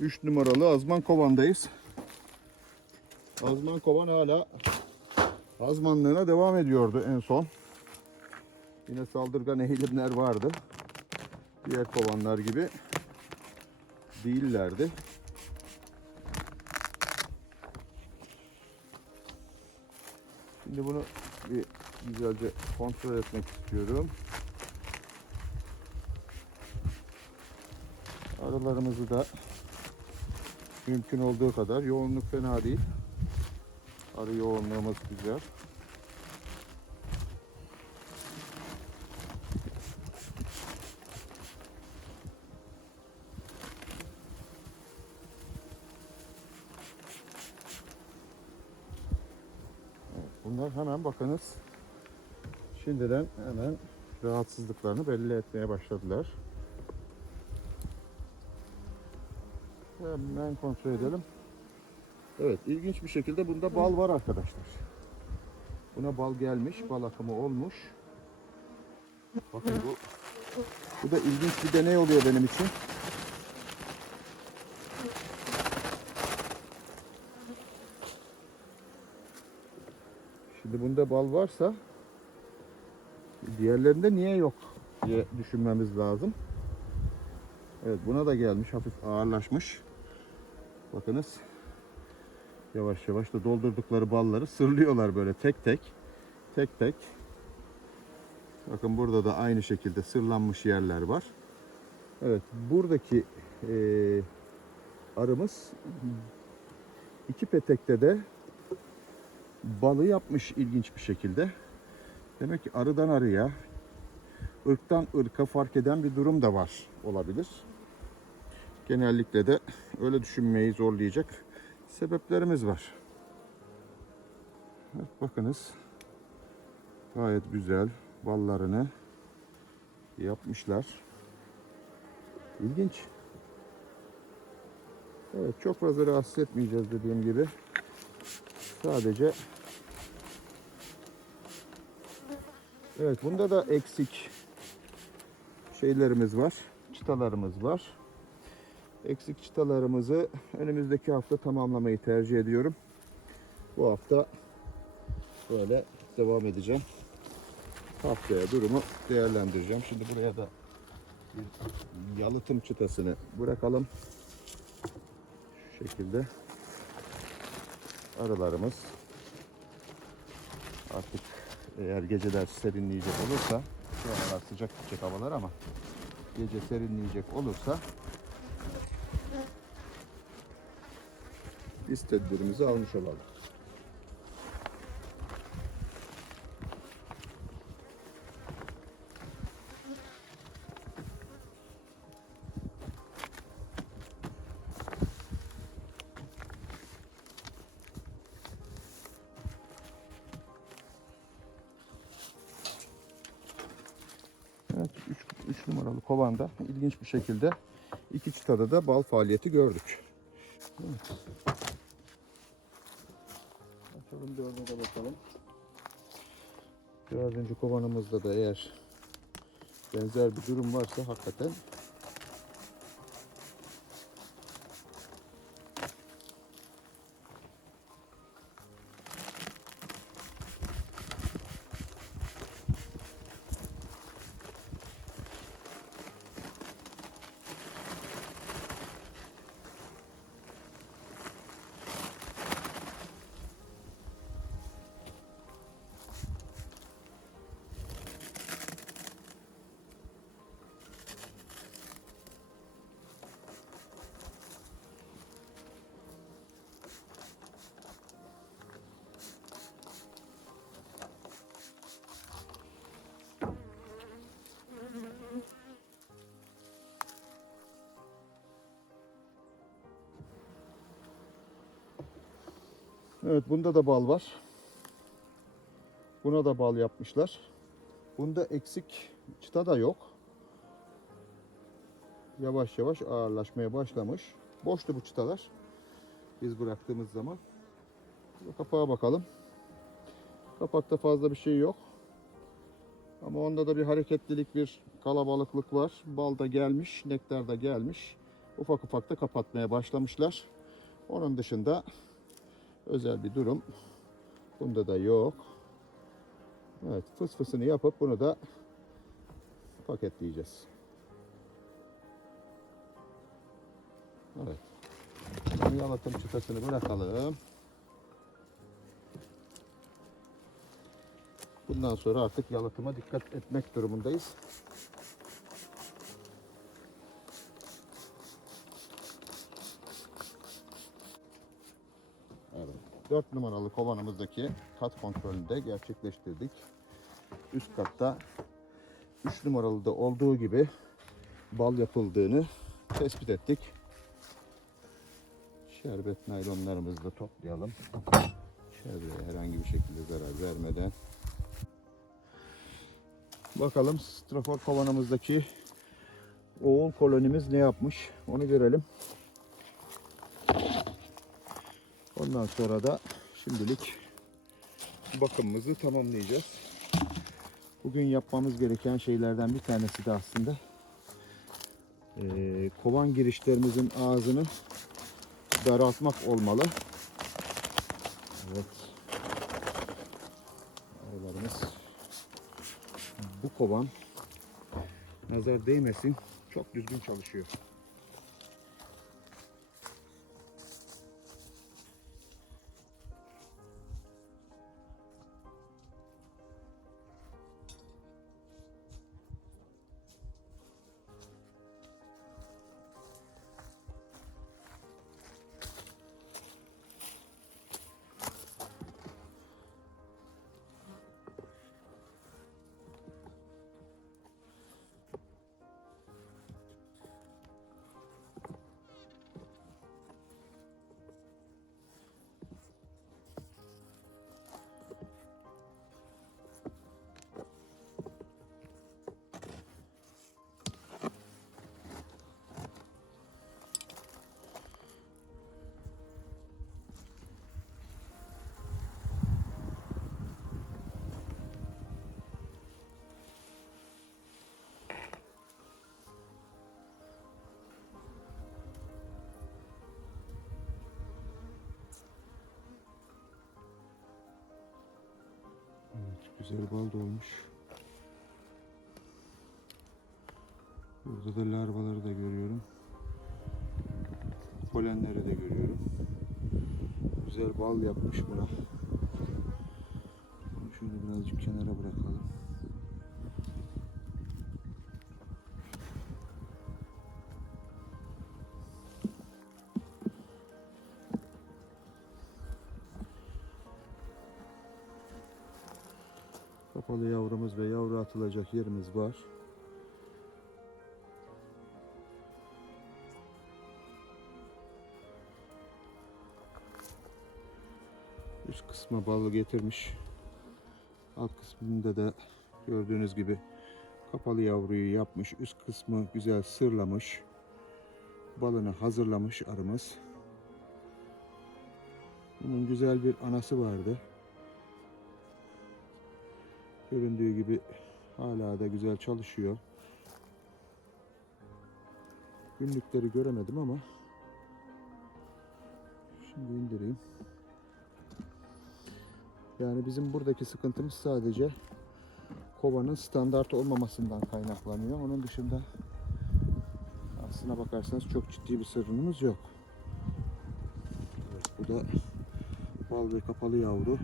3 numaralı Azman Kovan'dayız. Azman Kovan hala azmanlığına devam ediyordu en son. Yine saldırgan eğilimler vardı. Diğer kovanlar gibi değillerdi. Şimdi bunu bir güzelce kontrol etmek istiyorum. Aralarımızı da mümkün olduğu kadar yoğunluk fena değil. Arı yoğunluğumuz güzel. Bunlar hemen bakınız şimdiden hemen rahatsızlıklarını belli etmeye başladılar. Hemen kontrol edelim. Evet ilginç bir şekilde bunda bal var arkadaşlar. Buna bal gelmiş, bal akımı olmuş. Bakın bu bu da ilginç bir deney oluyor benim için. Şimdi bunda bal varsa diğerlerinde niye yok diye düşünmemiz lazım. Evet buna da gelmiş hafif ağırlaşmış. Bakınız yavaş yavaş da doldurdukları balları sırlıyorlar böyle tek tek tek tek. Bakın burada da aynı şekilde sırlanmış yerler var. Evet buradaki eee, arımız iki petekte de balı yapmış ilginç bir şekilde. Demek ki arıdan arıya, ırktan ırka fark eden bir durum da var olabilir. Genellikle de öyle düşünmeyi zorlayacak sebeplerimiz var. Evet, bakınız gayet güzel ballarını yapmışlar. İlginç. Evet çok fazla rahatsız etmeyeceğiz dediğim gibi. Sadece Evet bunda da eksik şeylerimiz var. Çıtalarımız var. Eksik çıtalarımızı önümüzdeki hafta tamamlamayı tercih ediyorum. Bu hafta böyle devam edeceğim. Haftaya durumu değerlendireceğim. Şimdi buraya da bir yalıtım çıtasını bırakalım. Şu şekilde arılarımız artık eğer geceler serinleyecek olursa şu aralar sıcak gidecek havalar ama gece serinleyecek olursa biz tedbirimizi almış olalım. Evet 3 numaralı kovanda ilginç bir şekilde iki çıtada da bal faaliyeti gördük. Evet. Açalım dördüne de bakalım. Dördüncü kovanımızda da eğer benzer bir durum varsa hakikaten Evet bunda da bal var. Buna da bal yapmışlar. Bunda eksik çıta da yok. Yavaş yavaş ağırlaşmaya başlamış. Boştu bu çıtalar. Biz bıraktığımız zaman. Kapağa bakalım. Kapakta fazla bir şey yok. Ama onda da bir hareketlilik, bir kalabalıklık var. Bal da gelmiş, nektar da gelmiş. ufak ufak da kapatmaya başlamışlar. Onun dışında özel bir durum bunda da yok. Evet fıs fısını yapıp bunu da paketleyeceğiz. Evet. Yalıtım çıtasını bırakalım. Bundan sonra artık yalıtıma dikkat etmek durumundayız. 4 numaralı kovanımızdaki kat kontrolünü de gerçekleştirdik. Üst katta 3 numaralı da olduğu gibi bal yapıldığını tespit ettik. Şerbet naylonlarımızı da toplayalım. Çevreye herhangi bir şekilde zarar vermeden. Bakalım strafor kovanımızdaki oğul kolonimiz ne yapmış onu görelim. Ondan sonra da şimdilik bakımımızı tamamlayacağız. Bugün yapmamız gereken şeylerden bir tanesi de aslında eee, kovan girişlerimizin ağzını daraltmak olmalı. Evet. Arılarımız bu kovan nazar değmesin çok düzgün çalışıyor. Güzel bal dolmuş. Burada da larvaları da görüyorum. Polenleri de görüyorum. Güzel bal yapmış buna. Kapalı yavrumuz ve yavru atılacak yerimiz var. Üst kısma balı getirmiş. Alt kısmında da gördüğünüz gibi kapalı yavruyu yapmış. Üst kısmı güzel sırlamış. Balını hazırlamış arımız. Bunun güzel bir anası vardı. Göründüğü gibi hala da güzel çalışıyor. Günlükleri göremedim ama şimdi indireyim. Yani bizim buradaki sıkıntımız sadece kovanın standart olmamasından kaynaklanıyor. Onun dışında aslına bakarsanız çok ciddi bir sorunumuz yok. Evet, bu da bal ve kapalı yavru.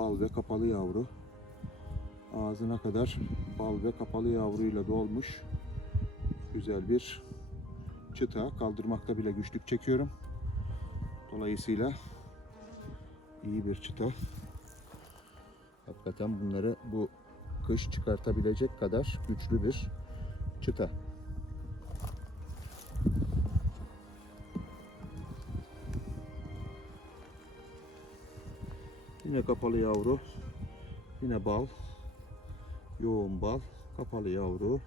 Bal ve kapalı yavru. Ağzına kadar bal ve kapalı yavruyla dolmuş. Güzel bir çıta. Kaldırmakta bile güçlük çekiyorum. Dolayısıyla iyi bir çıta. Hakikaten bunları bu kış çıkartabilecek kadar güçlü bir çıta. Yine kapalı yavru. Yine bal. Yoğun bal. Kapalı yavru.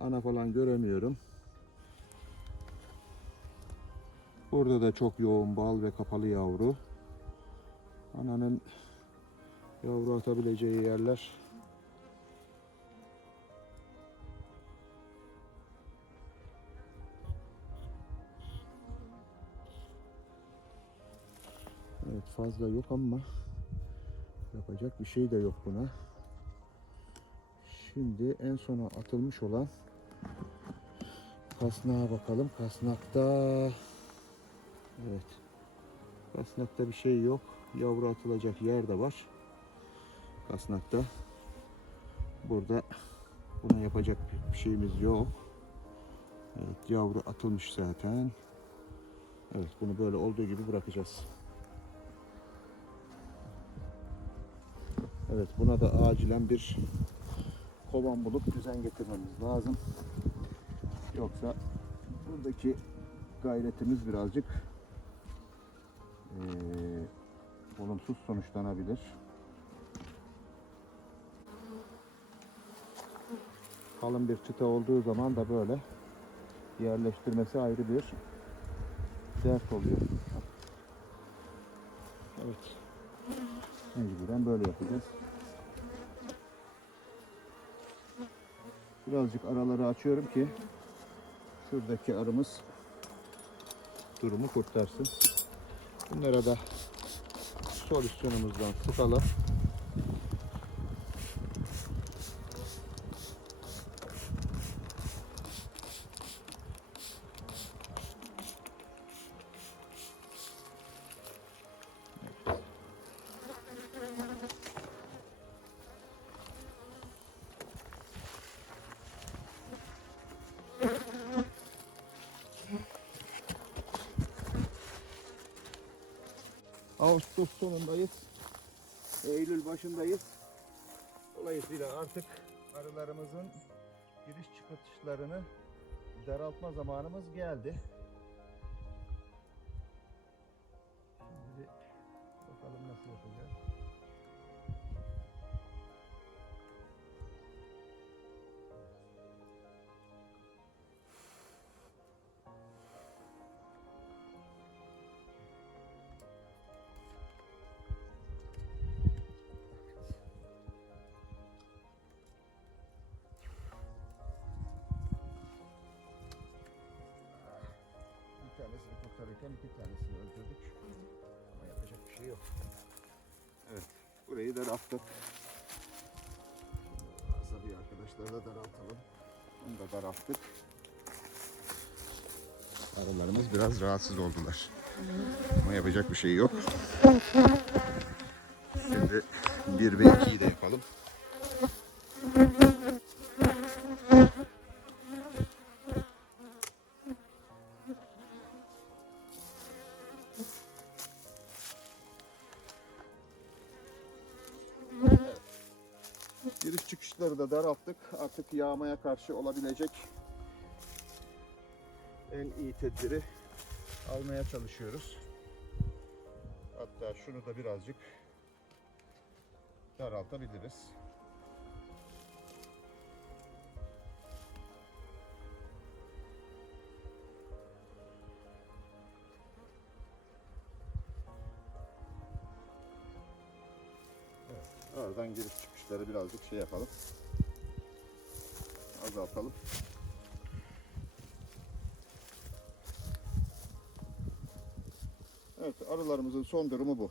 Ana falan göremiyorum. Burada da çok yoğun bal ve kapalı yavru. Ananın yavru atabileceği yerler fazla yok ama yapacak bir şey de yok buna. Şimdi en sona atılmış olan kasnağa bakalım. Kasnakta evet. Kasnakta bir şey yok. Yavru atılacak yer de var. Kasnakta burada buna yapacak bir şeyimiz yok. Evet yavru atılmış zaten. Evet bunu böyle olduğu gibi bırakacağız. Evet buna da acilen bir kovan bulup düzen getirmemiz lazım. Yoksa buradaki gayretimiz birazcık eee, olumsuz sonuçlanabilir. Kalın bir çıta olduğu zaman da böyle yerleştirmesi ayrı bir dert oluyor. Evet. Mecburen böyle yapacağız. Birazcık araları açıyorum ki şuradaki arımız durumu kurtarsın. Bunlara da solüsyonumuzdan sıkalım. Ağustos sonundayız. Eylül başındayız. Dolayısıyla artık arılarımızın giriş çıkışlarını daraltma zamanımız geldi. Kurtarırken iki tanesini öldürdük. Ama yapacak bir şey yok. Evet. Burayı daralttık. Asabi arkadaşları da daraltalım. Bunu da daralttık. Arılarımız biraz rahatsız oldular. Ama yapacak bir şey yok. Şimdi 1 ve 2'yi de yapalım. Çıkışları da daralttık. Artık yağmaya karşı olabilecek en iyi tedbiri almaya çalışıyoruz. Hatta şunu da birazcık daraltabiliriz. Oradan giriş çıkışları birazcık şey yapalım. Azaltalım. Evet arılarımızın son durumu bu.